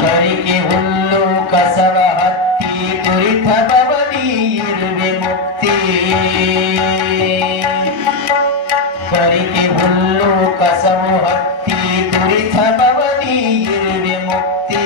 ಕರಿಕೆ ಹುಲ್ಲು, ಕಸವ ಹತ್ತಿ ಕುರಿತ ಬವದಿ ಇರುವೆ ಮುಕ್ತಿ. ಕರಿಕೆ ಹುಲ್ಲು, ಕಸವು ಹತ್ತಿ ಕುರಿತ ಬವದಿ ಇರುವೆ ಮುಕ್ತಿ.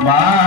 Wow.